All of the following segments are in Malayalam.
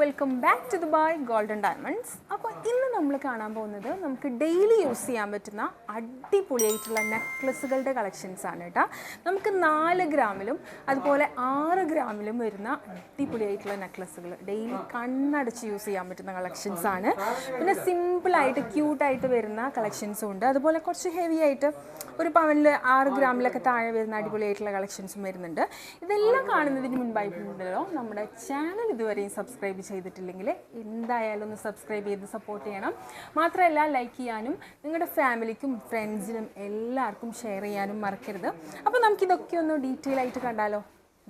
Welcome back to Dubai golden diamonds. അപ്പോൾ ഇന്ന് നമ്മൾ കാണാൻ പോകുന്നത് നമുക്ക് ഡെയിലി യൂസ് ചെയ്യാൻ പറ്റുന്ന അടിപൊളിയായിട്ടുള്ള നെക്ലസുകളുടെ കളക്ഷൻസ് ആണ് കേട്ടോ. നമുക്ക് 4 ഗ്രാമിലും അതുപോലെ 6 ഗ്രാമിലും വരുന്ന അടിപൊളിയായിട്ടുള്ള നെക്ലസുകൾ ഡെയിലി കണ്ണടച്ച് യൂസ് ചെയ്യാൻ പറ്റുന്ന കളക്ഷൻസ് ആണ്. പിന്നെ സിമ്പിളായിട്ട് ക്യൂട്ടായിട്ട് വരുന്ന കളക്ഷൻസും ഉണ്ട്. അതുപോലെ കുറച്ച് ഹെവി ആയിട്ട് ഒരു പവനിൽ 6 ഗ്രാമിലൊക്കെ താഴെ വരുന്ന അടിപൊളിയായിട്ടുള്ള കളക്ഷൻസും വരുന്നുണ്ട്. ഇതെല്ലാം കാണുന്നതിന് മുൻപായിട്ടുണ്ടല്ലോ നമ്മുടെ ചാനൽ ഇതുവരെയും സബ്സ്ക്രൈബ് ചെയ്തിട്ടില്ലെങ്കിൽ എന്തായാലും ഒന്ന് സബ്സ്ക്രൈബ് ചെയ്ത് സപ്പോർട്ട് ചെയ്യണം. മാത്രമല്ല ലൈക്ക് ചെയ്യാനും നിങ്ങളുടെ ഫാമിലിക്കും ഫ്രണ്ട്സിനും എല്ലാവർക്കും ഷെയർ ചെയ്യാനും മറക്കരുത്. അപ്പോൾ നമുക്കിതൊക്കെ ഒന്ന് ഡീറ്റെയിൽ ആയിട്ട് കണ്ടാലോ.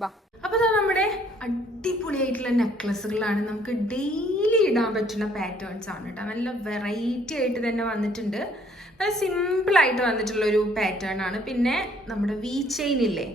വാ. അപ്പോൾ ഇത് നമ്മുടെ അടിപൊളിയായിട്ടുള്ള നെക്ലസുകളാണ്. നമുക്ക് ഡെയിലി ഇടാൻ പറ്റുന്ന പാറ്റേൺസ് ആണ് കേട്ടോ. നല്ല വെറൈറ്റി ആയിട്ട് തന്നെ വന്നിട്ടുണ്ട്. നല്ല സിമ്പിളായിട്ട് വന്നിട്ടുള്ളൊരു പാറ്റേൺ ആണ്. പിന്നെ നമ്മുടെ വി ചെയിൻ ഇല്ലേ,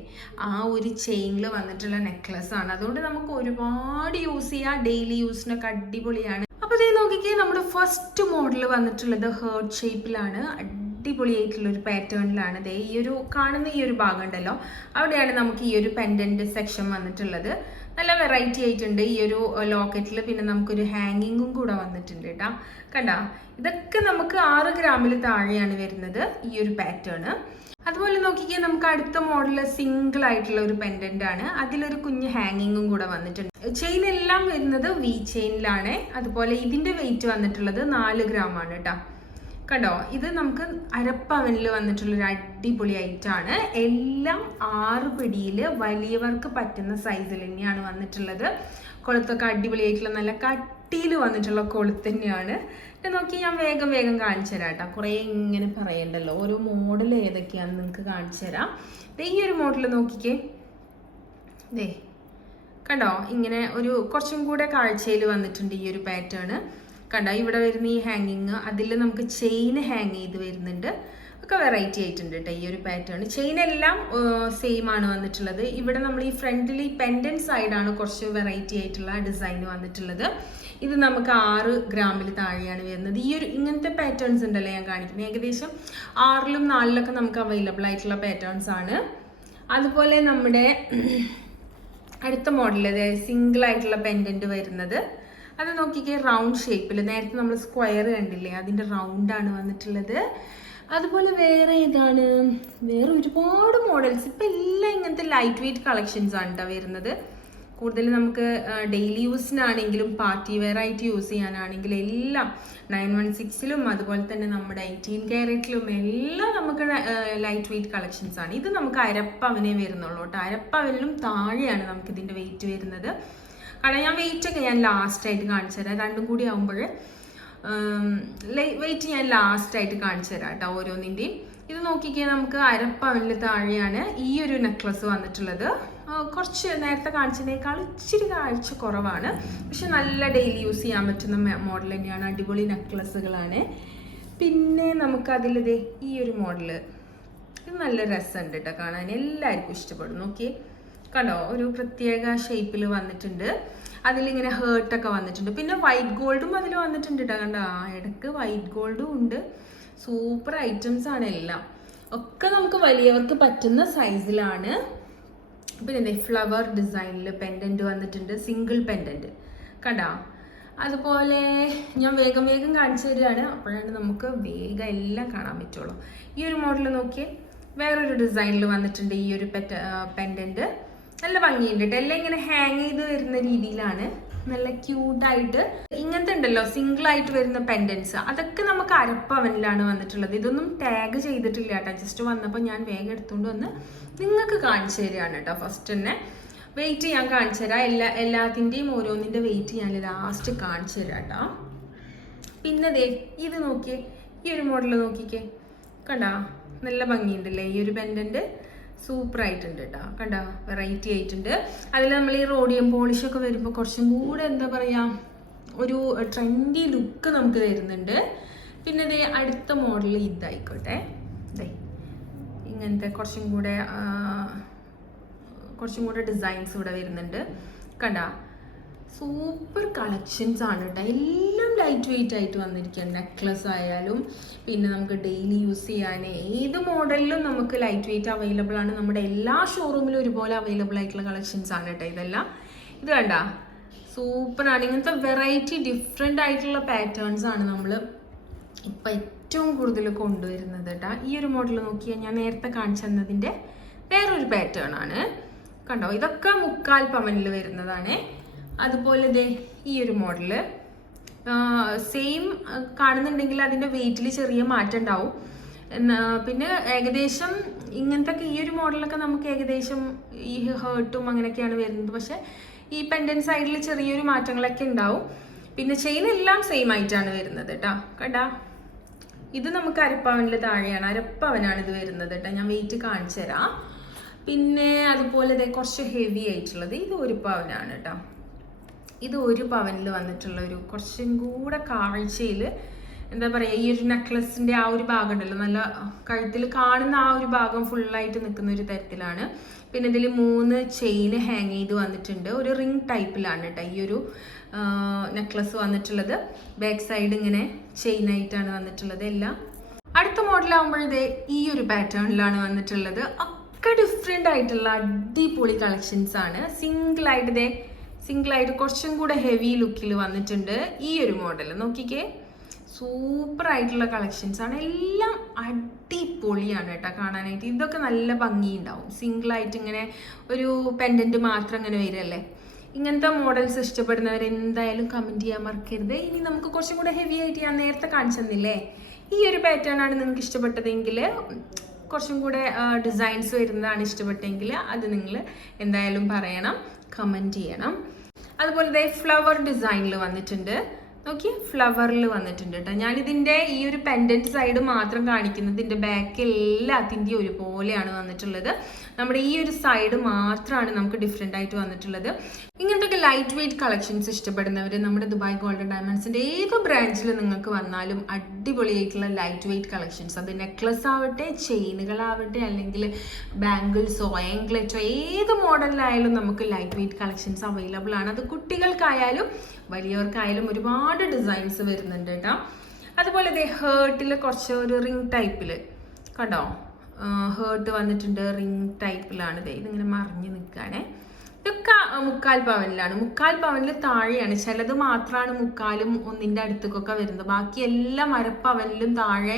ആ ഒരു ചെയിനിൽ വന്നിട്ടുള്ള നെക്ലസ് ആണ്. അതുകൊണ്ട് നമുക്ക് ഒരുപാട് യൂസ് ചെയ്യാം. ഡെയിലി യൂസിനൊക്കെ അടിപൊളിയാണ്. അപ്പോൾ ഇത് നോക്കിക്കേ, നമ്മുടെ ഫസ്റ്റ് മോഡൽ വന്നിട്ടുള്ളത് ഹേർട്ട് ഷേപ്പിലാണ്. അടിപൊളിയായിട്ടുള്ളൊരു പാറ്റേണിലാണ്. ദേ ഈ ഒരു കാണുന്ന ഈ ഒരു ഭാഗം ഉണ്ടല്ലോ, അവിടെയാണ് നമുക്ക് ഈ ഒരു പെൻഡന്റ് സെക്ഷൻ വന്നിട്ടുള്ളത്. നല്ല വെറൈറ്റി ആയിട്ടുണ്ട് ഈ ഒരു ലോക്കറ്റിൽ. പിന്നെ നമുക്കൊരു ഹാങ്ങിങ്ങും കൂടെ വന്നിട്ടുണ്ട് കേട്ടോ. കണ്ടാ, ഇതൊക്കെ നമുക്ക് 6 ഗ്രാമിൽ താഴെയാണ് വരുന്നത് ഈ ഒരു പാറ്റേൺ. അതുപോലെ നോക്കിക്കേ, നമുക്ക് അടുത്ത മോഡൽ സിംഗിൾ ആയിട്ടുള്ള ഒരു പെൻഡന്റ് ആണ്. അതിലൊരു കുഞ്ഞ് ഹാങ്ങിങ്ങും കൂടെ വന്നിട്ടുണ്ട്. ചെയിൻ എല്ലാം വരുന്നത് വി ചെയിനിലാണ്. അതുപോലെ ഇതിന്റെ വെയിറ്റ് വന്നിട്ടുള്ളത് 4 ഗ്രാം ആണ് കേട്ടോ. കണ്ടോ, ഇത് നമുക്ക് അരപ്പവനിൽ വന്നിട്ടുള്ളൊരു അടിപൊളി ഐറ്റാണ്. എല്ലാം 6 പിടിയിൽ വലിയവർക്ക് പറ്റുന്ന സൈസിൽ തന്നെയാണ് വന്നിട്ടുള്ളത്. കൊളുത്തൊക്കെ അടിപൊളിയായിട്ടുള്ള നല്ല കട്ടിയിൽ വന്നിട്ടുള്ള കൊളുത്ത് തന്നെയാണ്. പിന്നെ നോക്കി ഞാൻ വേഗം കാണിച്ചു തരാം കേട്ടോ. കുറേ ഇങ്ങനെ പറയണ്ടല്ലോ, ഓരോ മോഡൽ ഏതൊക്കെയാണെന്ന് നിങ്ങൾക്ക് കാണിച്ചു തരാം. ഈ ഒരു മോഡൽ നോക്കിക്കേ, ദേ കണ്ടോ, ഇങ്ങനെ ഒരു കുറച്ചും കൂടെ കാഴ്ചയിൽ വന്നിട്ടുണ്ട് ഈ ഒരു പാറ്റേൺ. കണ്ടോ, ഇവിടെ വരുന്ന ഈ ഹാങ്ങിങ്, അതിൽ നമുക്ക് ചെയിൻ ഹാങ് ചെയ്ത് വരുന്നുണ്ട്. ഒക്കെ വെറൈറ്റി ആയിട്ടുണ്ട് കേട്ടോ ഈ ഒരു പാറ്റേൺ. ചെയിൻ എല്ലാം സെയിം ആണ് വന്നിട്ടുള്ളത്. ഇവിടെ നമ്മൾ ഈ ഫ്രണ്ടിൽ ഈ പെൻഡന്റ് സൈഡാണ് കുറച്ച് വെറൈറ്റി ആയിട്ടുള്ള ഡിസൈൻ വന്നിട്ടുള്ളത്. ഇത് നമുക്ക് 6 ഗ്രാമിൽ താഴെയാണ് വരുന്നത്. ഈ ഒരു ഇങ്ങനത്തെ പാറ്റേൺസ് ഉണ്ടല്ലോ ഞാൻ കാണിക്കുന്നത്, ഏകദേശം 6ലും 4ലൊക്കെ നമുക്ക് അവൈലബിൾ ആയിട്ടുള്ള പാറ്റേൺസ് ആണ്. അതുപോലെ നമ്മുടെ അടുത്ത മോഡൽ സിംഗിൾ ആയിട്ടുള്ള പെൻഡന്റ് വരുന്നത്, അത് നോക്കിക്കേ, റൗണ്ട് ഷേപ്പിൽ. നേരത്തെ നമ്മൾ സ്ക്വയർ കണ്ടില്ലേ, അതിൻ്റെ റൗണ്ടാണ് വന്നിട്ടുള്ളത്. അതുപോലെ വേറെ ഏതാണ്, വേറെ ഒരുപാട് മോഡൽസ്. ഇപ്പം എല്ലാം ഇങ്ങനത്തെ ലൈറ്റ് വെയ്റ്റ് കളക്ഷൻസ് ആണ് കേട്ടോ വരുന്നത്. കൂടുതൽ നമുക്ക് ഡെയിലി യൂസിനാണെങ്കിലും പാർട്ടി വെയർ ആയിട്ട് യൂസ് ചെയ്യാനാണെങ്കിലും എല്ലാം 916ലും അതുപോലെ തന്നെ നമ്മുടെ 18 ക്യാരറ്റിലും എല്ലാം നമുക്ക് ലൈറ്റ് വെയ്റ്റ് കളക്ഷൻസ് ആണ്. ഇത് നമുക്ക് അരപ്പവനേ വരുന്നുള്ളൂ കേട്ടോ. അരപ്പവനിലും താഴെയാണ് നമുക്ക് ഇതിൻ്റെ വെയിറ്റ് വരുന്നത്. കാരണം ഞാൻ വെയിറ്റൊക്കെ ഞാൻ ലാസ്റ്റായിട്ട് കാണിച്ചു തരാം. രണ്ടും കൂടി ആകുമ്പോൾ വെയിറ്റ് ഞാൻ ലാസ്റ്റായിട്ട് കാണിച്ചു തരാം കേട്ടോ ഓരോന്നിൻ്റെയും. ഇത് നോക്കിക്കേ, നമുക്ക് അരപ്പവനിൽ താഴെയാണ് ഈ ഒരു നെക്ലസ് വന്നിട്ടുള്ളത്. കുറച്ച് നേരത്തെ കാണിച്ചതിനേക്കാൾ ഇച്ചിരി കാഴ്ച കുറവാണ്, പക്ഷെ നല്ല ഡെയിലി യൂസ് ചെയ്യാൻ പറ്റുന്ന മോഡൽ തന്നെയാണ്. അടിപൊളി നെക്ലസുകളാണ്. പിന്നെ നമുക്കതിലിതേ ഈ ഒരു മോഡല്, ഇത് നല്ല രസമുണ്ട് കേട്ടോ കാണാൻ, എല്ലാവർക്കും ഇഷ്ടപ്പെടും. നോക്കിയേ, കണ്ടോ, ഒരു പ്രത്യേക ഷേപ്പിൽ വന്നിട്ടുണ്ട്. അതിലിങ്ങനെ ഹേർട്ടൊക്കെ വന്നിട്ടുണ്ട്. പിന്നെ വൈറ്റ് ഗോൾഡും അതിൽ വന്നിട്ടുണ്ട് കേട്ടോ. കണ്ടോ, ഇടയ്ക്ക് വൈറ്റ് ഗോൾഡും ഉണ്ട്. സൂപ്പർ ഐറ്റംസ് ആണ് എല്ലാം. ഒക്കെ നമുക്ക് വലിയവർക്ക് പറ്റുന്ന സൈസിലാണ്. പിന്നെ ഫ്ലവർ ഡിസൈനിൽ പെൻഡന്റ് വന്നിട്ടുണ്ട്, സിംഗിൾ പെൻഡന്റ് കണ്ടോ. അതുപോലെ ഞാൻ വേഗം കാണിച്ചു തരികയാണ്, അപ്പോഴാണ് നമുക്ക് വേഗം എല്ലാം കാണാൻ പറ്റുള്ളൂ. ഈ ഒരു മോഡൽ നോക്കിയേ, വേറൊരു ഡിസൈനിൽ വന്നിട്ടുണ്ട് ഈ ഒരു പെൻഡന്റ്. നല്ല ഭംഗിയുണ്ട് കേട്ടോ. എല്ലാം ഇങ്ങനെ ഹാങ് ചെയ്ത് വരുന്ന രീതിയിലാണ്. നല്ല ക്യൂട്ടായിട്ട് ഇങ്ങനത്തെ ഉണ്ടല്ലോ സിംഗിൾ ആയിട്ട് വരുന്ന പെൻഡൻസ്, അതൊക്കെ നമുക്ക് അരപ്പവനിലാണ് വന്നിട്ടുള്ളത്. ഇതൊന്നും ടാഗ് ചെയ്തിട്ടില്ല കേട്ടോ. ജസ്റ്റ് വന്നപ്പോൾ ഞാൻ വേഗം എടുത്തുകൊണ്ട് വന്ന് നിങ്ങൾക്ക് കാണിച്ചു തരികയാണ് കേട്ടോ. ഫസ്റ്റ് തന്നെ വെയിറ്റ് ഞാൻ കാണിച്ചു തരാം. എല്ലാത്തിൻ്റെയും ഓരോന്നിൻ്റെ വെയിറ്റ് ഞാൻ ലാസ്റ്റ് കാണിച്ചു തരാം കേട്ടോ. പിന്നെ ദേ ഇത് നോക്കിയേ, ഈ ഒരു മോഡൽ നോക്കിക്കേ, കണ്ടോ, നല്ല ഭംഗിയുണ്ടല്ലേ ഈ ഒരു പെൻഡന്റ്. സൂപ്പർ ആയിട്ടുണ്ട് കേട്ടോ. കണ്ടോ, വെറൈറ്റി ആയിട്ടുണ്ട്. അതിൽ നമ്മൾ ഈ റോഡിയം പോളിഷൊക്കെ വരുമ്പോൾ കുറച്ചും കൂടെ എന്താ പറയുക, ഒരു ട്രെൻഡി ലുക്ക് നമുക്ക് തരുന്നുണ്ട്. പിന്നെ ഇതേ അടുത്ത മോഡൽ ഇതായിക്കോട്ടെ, ഇങ്ങനത്തെ കുറച്ചും കൂടെ ഡിസൈൻസ് ഇവിടെ വരുന്നുണ്ട്. കണ്ടോ, സൂപ്പർ കളക്ഷൻസ് ആണ് കേട്ടോ. എല്ലാം ലൈറ്റ് വെയിറ്റ് ആയിട്ട് വന്നിരിക്കുകയാണ്. നെക്ലസ് ആയാലും പിന്നെ നമുക്ക് ഡെയിലി യൂസ് ചെയ്യാൻ ഏത് മോഡലിലും നമുക്ക് ലൈറ്റ് വെയിറ്റ് അവൈലബിൾ ആണ്. നമ്മുടെ എല്ലാ ഷോറൂമിലും ഒരുപോലെ അവൈലബിൾ ആയിട്ടുള്ള കളക്ഷൻസ് ആണ് കേട്ടോ ഇതെല്ലാം. ഇത് കണ്ട സൂപ്പറാണ്. ഇങ്ങനത്തെ വെറൈറ്റി ഡിഫറെൻ്റ് ആയിട്ടുള്ള പാറ്റേൺസ് ആണ് നമ്മൾ ഇപ്പം ഏറ്റവും കൂടുതൽ കൊണ്ടുവരുന്നത് കേട്ടോ. ഈ ഒരു മോഡൽ നോക്കിയാൽ ഞാൻ നേരത്തെ കാണിച്ചു തന്നതിൻ്റെ വേറൊരു പാറ്റേൺ ആണ്. കണ്ടോ, ഇതൊക്കെ 3/4 പവനിൽ വരുന്നതാണ്. അതുപോലെ ദേ ഈ ഒരു മോഡല് സെയിം കാണുന്നുണ്ടെങ്കിൽ അതിൻ്റെ വെയിറ്റിൽ ചെറിയ മാറ്റം ഉണ്ടാവും. പിന്നെ ഏകദേശം ഇങ്ങനത്തെ ഈ ഒരു മോഡലൊക്കെ നമുക്ക് ഏകദേശം ഈ ഹേർട്ടും അങ്ങനെയൊക്കെയാണ് വരുന്നത്. പക്ഷെ ഈ പെൻഡന്റ് സൈഡിൽ ചെറിയൊരു മാറ്റങ്ങളൊക്കെ ഉണ്ടാവും. പിന്നെ ചെയിൻ എല്ലാം സെയിം ആയിട്ടാണ് വരുന്നത് കേട്ടോ. കണ്ടാ, ഇത് നമുക്ക് 1/2 പവനിൽ താഴെയാണ്, 1/2 പവനാണ് ഇത് വരുന്നത് കേട്ടോ. ഞാൻ വെയിറ്റ് കാണിച്ചു തരാം. പിന്നെ അതുപോലെ കുറച്ച് ഹെവി ആയിട്ടുള്ളത് ഇത് 1 പവനാണ് കേട്ടോ. ഇത് 1 പവനിൽ വന്നിട്ടുള്ള ഒരു കുറച്ചും കൂടെ കാഴ്ചയിൽ എന്താ പറയുക, ഈ ഒരു നെക്ലസിൻ്റെ ആ ഒരു ഭാഗം ഉണ്ടല്ലോ, നല്ല കഴുത്തിൽ കാണുന്ന ആ ഒരു ഭാഗം ഫുള്ളായിട്ട് നിൽക്കുന്ന ഒരു തരത്തിലാണ്. പിന്നെ ഇതിൽ 3 ചെയിൻ ഹാങ് ചെയ്ത് വന്നിട്ടുണ്ട്. ഒരു റിംഗ് ടൈപ്പിലാണ് കേട്ടോ ഈ ഒരു നെക്ലസ് വന്നിട്ടുള്ളത്. ബാക്ക് സൈഡ് ഇങ്ങനെ ചെയിൻ ആയിട്ടാണ് വന്നിട്ടുള്ളത് എല്ലാം. അടുത്ത മോഡലാകുമ്പോഴേ ഈ ഒരു പാറ്റേണിലാണ് വന്നിട്ടുള്ളത്. ഒക്കെ ഡിഫറെൻ്റ് ആയിട്ടുള്ള അടിപൊളി കളക്ഷൻസ് ആണ്. സിംഗിളായിട്ട് കുറച്ചും കൂടെ ഹെവി ലുക്കിൽ വന്നിട്ടുണ്ട്. ഈ ഒരു മോഡൽ നോക്കിക്കേ, സൂപ്പർ ആയിട്ടുള്ള കളക്ഷൻസ് ആണ്. എല്ലാം അടിപൊളിയാണ് കേട്ടോ കാണാനായിട്ട്. ഇതൊക്കെ നല്ല ഭംഗിയുണ്ടാവും. സിംഗിളായിട്ട് ഇങ്ങനെ ഒരു പെൻഡന്റ് മാത്രം ഇങ്ങനെ വരല്ലേ. ഇങ്ങനത്തെ മോഡൽസ് ഇഷ്ടപ്പെടുന്നവർ എന്തായാലും കമൻറ്റ് ചെയ്യാൻ മറക്കരുത്. ഇനി നമുക്ക് കുറച്ചും കൂടെ ഹെവി ആയിട്ട് ഞാൻ നേരത്തെ കാണിച്ചു തന്നില്ലേ, ഈ ഒരു പാറ്റേൺ ആണ് നിങ്ങൾക്ക് ഇഷ്ടപ്പെട്ടതെങ്കിൽ, കുറച്ചും കൂടെ ഡിസൈൻസ് വരുന്നതാണ് ഇഷ്ടപ്പെട്ടെങ്കിൽ അത് നിങ്ങൾ എന്തായാലും പറയണം, കമൻറ്റ് ചെയ്യണം. അതുപോലെ ഫ്ലവർ ഡിസൈനിൽ വന്നിട്ടുണ്ട്. നോക്കി, ഫ്ലവറിൽ വന്നിട്ടുണ്ട് കേട്ടോ. ഞാനിതിൻ്റെ ഈ ഒരു പെൻഡന്റ് സൈഡ് മാത്രം കാണിക്കുന്നത്. ഇതിൻ്റെ ബാക്ക് എല്ലാത്തിൻ്റെയും ഒരുപോലെയാണ് വന്നിട്ടുള്ളത്. നമ്മുടെ ഈ ഒരു സൈഡ് മാത്രമാണ് നമുക്ക് ഡിഫറെൻ്റ് ആയിട്ട് വന്നിട്ടുള്ളത്. ഇങ്ങനത്തെ ലൈറ്റ് വെയ്റ്റ് കളക്ഷൻസ് ഇഷ്ടപ്പെടുന്നവർ നമ്മുടെ ദുബായ് ഗോൾഡൻ ഡയമണ്ട്സിൻ്റെ ഏത് ബ്രാഞ്ചിൽ നിങ്ങൾക്ക് വന്നാലും അടിപൊളിയായിട്ടുള്ള ലൈറ്റ് വെയ്റ്റ് കളക്ഷൻസ്, അത് നെക്ലസ് ആവട്ടെ, ചെയിനുകളാവട്ടെ, അല്ലെങ്കിൽ ബാംഗിൾസോ ആംഗ്ലറ്റോ ഏത് മോഡലിലായാലും നമുക്ക് ലൈറ്റ് വെയ്റ്റ് കളക്ഷൻസ് അവൈലബിൾ ആണ്. അത് കുട്ടികൾക്കായാലും വലിയവർക്കായാലും ഒരുപാട് ഡിസൈൻസ് വരുന്നുണ്ട് കേട്ടോ. അതുപോലെ ഹേർട്ടിൽ കുറച്ച് ഒരു റിംഗ് ടൈപ്പിൽ കണ്ടോ, ഹേർട്ട് വന്നിട്ടുണ്ട്. റിംഗ് ടൈപ്പിലാണ് ഇതിങ്ങനെ മറിഞ്ഞ് നിൽക്കുകയാണേ. ഇതൊക്കെ 3/4 പവനിലാണ്. 3/4 പവനിൽ താഴെയാണ്. ചിലത് മാത്രമാണ് 3/4ഉം 1ൻ്റെ അടുത്തേക്കൊക്കെ വരുന്നത്. ബാക്കി എല്ലാം 1/2 പവനിലും താഴെ,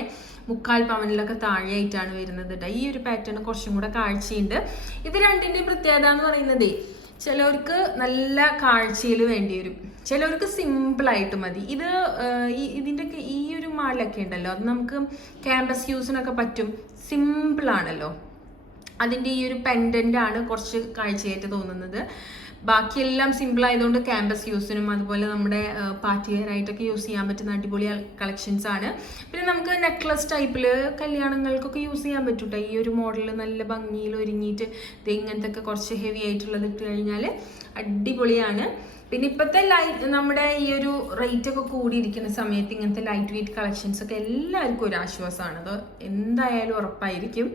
3/4 പവനിലൊക്കെ താഴെയായിട്ടാണ് വരുന്നത് കേട്ടോ. ഈ ഒരു പാറ്റേൺ കുറച്ചും കൂടെ കാഴ്ചയുണ്ട്. ഇത് രണ്ടിൻ്റെയും പ്രത്യേകത എന്ന് പറയുന്നത്, ചിലവർക്ക് നല്ല കാഴ്ചയിൽ വേണ്ടി വരും, ചിലവർക്ക് സിമ്പിളായിട്ട് മതി. ഇതിൻ്റെയൊക്കെ ഈ ഒരു മാലൊക്കെ ഉണ്ടല്ലോ, അത് നമുക്ക് ക്യാമ്പസ് യൂസിനൊക്കെ പറ്റും. സിമ്പിളാണല്ലോ. അതിൻ്റെ ഈ ഒരു പെൻഡൻ്റ് ആണ് കുറച്ച് കാഴ്ചയായിട്ട് തോന്നുന്നത്. ബാക്കിയെല്ലാം സിമ്പിൾ ആയതുകൊണ്ട് ക്യാമ്പസ് യൂസിനും അതുപോലെ നമ്മുടെ പാർട്ടി വെയർ ആയിട്ടൊക്കെ യൂസ് ചെയ്യാൻ പറ്റുന്ന അടിപൊളി കളക്ഷൻസ് ആണ്. പിന്നെ നമുക്ക് നെക്ലസ് ടൈപ്പിൽ കല്യാണങ്ങൾക്കൊക്കെ യൂസ് ചെയ്യാൻ പറ്റും കേട്ടോ. ഈ ഒരു മോഡൽ നല്ല ഭംഗിയിൽ ഒരുങ്ങിയിട്ട് ഇങ്ങനത്തെ ഒക്കെ കുറച്ച് ഹെവി ആയിട്ടുള്ളത് ഇട്ട് കഴിഞ്ഞാൽ അടിപൊളിയാണ്. പിന്നെ ഇപ്പോഴത്തെ നമ്മുടെ ഈ ഒരു റേറ്റ് ഒക്കെ കൂടിയിരിക്കുന്ന സമയത്ത് ഇങ്ങനത്തെ ലൈറ്റ് വെയ്റ്റ് കളക്ഷൻസ് ഒക്കെ എല്ലാവർക്കും ഒരു ആശ്വാസമാണ്. അത് എന്തായാലും ഉറപ്പായിരിക്കും.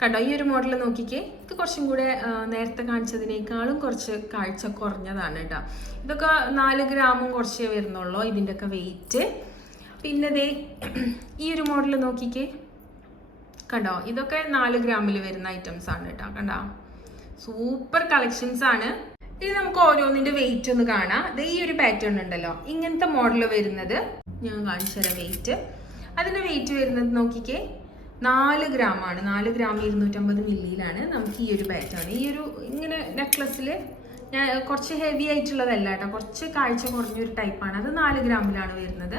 കണ്ടോ, ഈ ഒരു മോഡൽ നോക്കിക്കേ, ഇത് കുറച്ചും കൂടെ നേരത്തെ കാണിച്ചതിനേക്കാളും കുറച്ച് കാഴ്ച കുറഞ്ഞതാണ് കേട്ടോ. ഇതൊക്കെ 4 ഗ്രാമും കുറച്ചേ വരുന്നുള്ളൂ ഇതിൻ്റെയൊക്കെ വെയിറ്റ്. പിന്നെ ഈ ഒരു മോഡൽ നോക്കിക്കേ, കണ്ടോ, ഇതൊക്കെ 4 ഗ്രാമിൽ വരുന്ന ഐറ്റംസ് ആണ് കേട്ടോ. കണ്ടോ, സൂപ്പർ കളക്ഷൻസ് ആണ്. ഇനി നമുക്ക് ഓരോന്നിൻ്റെ വെയിറ്റ് ഒന്ന് കാണാം. ഈ ഒരു പാറ്റേൺ ഉണ്ടല്ലോ, ഇങ്ങനത്തെ മോഡൽ വരുന്നത് ഞാൻ കാണിച്ചു തരാം വെയിറ്റ്. അതിൻ്റെ വെയിറ്റ് വരുന്നത് നോക്കിക്കേ, 4 ഗ്രാമാണ്. 4 ഗ്രാം 250 മില്ലിയിലാണ് നമുക്ക് ഈ ഒരു പാറ്റേൺ. ഈ ഒരു ഇങ്ങനെ നെക്ലസ്സിൽ ഞാൻ കുറച്ച് ഹെവി ആയിട്ടുള്ളതല്ല കേട്ടോ, കുറച്ച് കാഴ്ച കുറഞ്ഞൊരു ടൈപ്പാണ്. അത് 4 ഗ്രാമിലാണ് വരുന്നത്.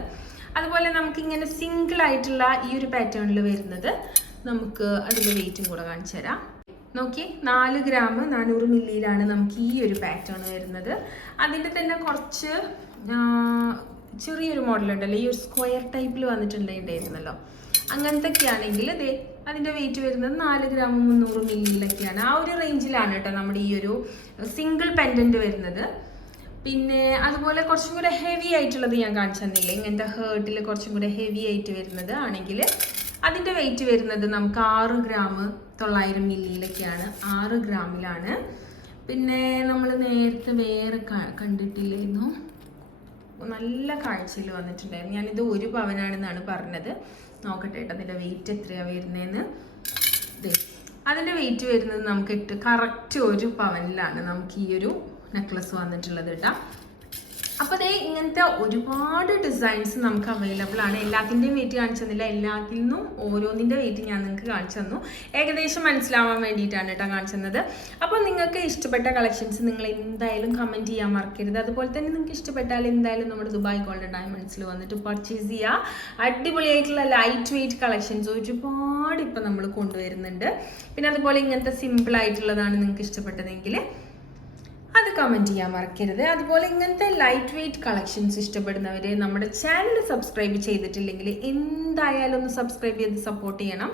അതുപോലെ നമുക്കിങ്ങനെ സിംഗിൾ ആയിട്ടുള്ള ഈ ഒരു പാറ്റേണിൽ വരുന്നത് നമുക്ക് അതിൻ്റെ വെയിറ്റും കൂടെ കാണിച്ചു തരാം. നോക്കി, 4 ഗ്രാം 400 മില്ലിയിലാണ് നമുക്ക് ഈ ഒരു പാറ്റേൺ വരുന്നത്. അതിൻ്റെ തന്നെ കുറച്ച് ചെറിയൊരു മോഡൽ ഉണ്ടല്ലോ, ഈ ഒരു സ്ക്വയർ ടൈപ്പിൽ വന്നിട്ടുണ്ടായിരുന്നല്ലോ, അങ്ങനത്തെ ഒക്കെ ആണെങ്കിൽ അതിൻ്റെ വെയിറ്റ് വരുന്നത് 4 ഗ്രാം 300 മില്ലിയിലൊക്കെയാണ്. ആ ഒരു റേഞ്ചിലാണ് കേട്ടോ നമ്മുടെ ഈ ഒരു സിംഗിൾ പെൻഡൻറ്റ് വരുന്നത്. പിന്നെ അതുപോലെ കുറച്ചും കൂടെ ഹെവി ആയിട്ടുള്ളത് ഞാൻ കാണിച്ചു തന്നില്ലേ, ഇങ്ങനത്തെ ഹേർട്ടിൽ കുറച്ചും കൂടെ ഹെവി ആയിട്ട് വരുന്നത് ആണെങ്കിൽ അതിൻ്റെ വെയിറ്റ് വരുന്നത് നമുക്ക് 6 ഗ്രാം 900 മില്ലിയിലൊക്കെയാണ്. 6 ഗ്രാമിലാണ്. പിന്നെ നമ്മൾ നേരത്തെ വേറെ കണ്ടിട്ടില്ലായിരുന്നു, നല്ല കാഴ്ചയിൽ വന്നിട്ടുണ്ടായിരുന്നു. ഞാനിത് 1 പവനാണെന്നാണ് പറഞ്ഞത്. നോക്കട്ടെ കേട്ടോ അതിൻ്റെ വെയിറ്റ് എത്രയാണ് വരുന്നതെന്ന്. അതിൻ്റെ വെയിറ്റ് വരുന്നത് നമുക്ക് കറക്റ്റ് 1 പവനിലാണ് നമുക്ക് ഈ ഒരു നെക്ലസ് വന്നിട്ടുള്ളത് കേട്ടോ. അപ്പോൾ ദേ ഇങ്ങനത്തെ ഒരുപാട് ഡിസൈൻസ് നമുക്ക് അവൈലബിൾ ആണ്. എല്ലാത്തിൻ്റെയും വെയിറ്റ് കാണിച്ചു തന്നില്ല, എല്ലാത്തിൽ നിന്നും ഓരോന്നിൻ്റെ വെയിറ്റ് ഞാൻ നിങ്ങൾക്ക് കാണിച്ചു തന്നു. ഏകദേശം മനസ്സിലാവാൻ വേണ്ടിയിട്ടാണ് കേട്ടോ കാണിച്ചു തന്നത്. അപ്പോൾ നിങ്ങൾക്ക് ഇഷ്ടപ്പെട്ട കളക്ഷൻസ് നിങ്ങൾ എന്തായാലും കമൻറ്റ് ചെയ്യാൻ മറക്കരുത്. അതുപോലെ തന്നെ നിങ്ങൾക്ക് ഇഷ്ടപ്പെട്ടാൽ എന്തായാലും നമ്മുടെ ദുബായ് ഗോൾഡൻ ഡയമണ്ട്സിൽ വന്നിട്ട് പർച്ചേസ് ചെയ്യുക. അടിപൊളിയായിട്ടുള്ള ലൈറ്റ് വെയിറ്റ് കളക്ഷൻസ് ഒരുപാട് ഇപ്പം നമ്മൾ കൊണ്ടുവരുന്നുണ്ട്. പിന്നെ അതുപോലെ ഇങ്ങനത്തെ സിമ്പിളായിട്ടുള്ളതാണ് നിങ്ങൾക്ക് ഇഷ്ടപ്പെട്ടതെങ്കിൽ അത് കമൻറ്റ് ചെയ്യാൻ മറക്കരുത്. അതുപോലെ ഇങ്ങനത്തെ ലൈറ്റ് വെയ്റ്റ് കളക്ഷൻസ് ഇഷ്ടപ്പെടുന്നവർ നമ്മുടെ ചാനൽ സബ്സ്ക്രൈബ് ചെയ്തിട്ടില്ലെങ്കിൽ എന്തായാലും ഒന്ന് സബ്സ്ക്രൈബ് ചെയ്ത് സപ്പോർട്ട് ചെയ്യണം.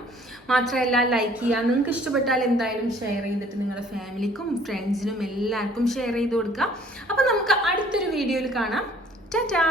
മാത്രമല്ല ലൈക്ക് ചെയ്യുക, നിങ്ങൾക്ക് ഇഷ്ടപ്പെട്ടാൽ എന്തായാലും ഷെയർ ചെയ്തിട്ട് നിങ്ങളുടെ ഫാമിലിക്കും ഫ്രണ്ട്സിനും എല്ലാവർക്കും ഷെയർ ചെയ്ത് കൊടുക്കുക. അപ്പോൾ നമുക്ക് അടുത്തൊരു വീഡിയോയിൽ കാണാം. ടാറ്റാ.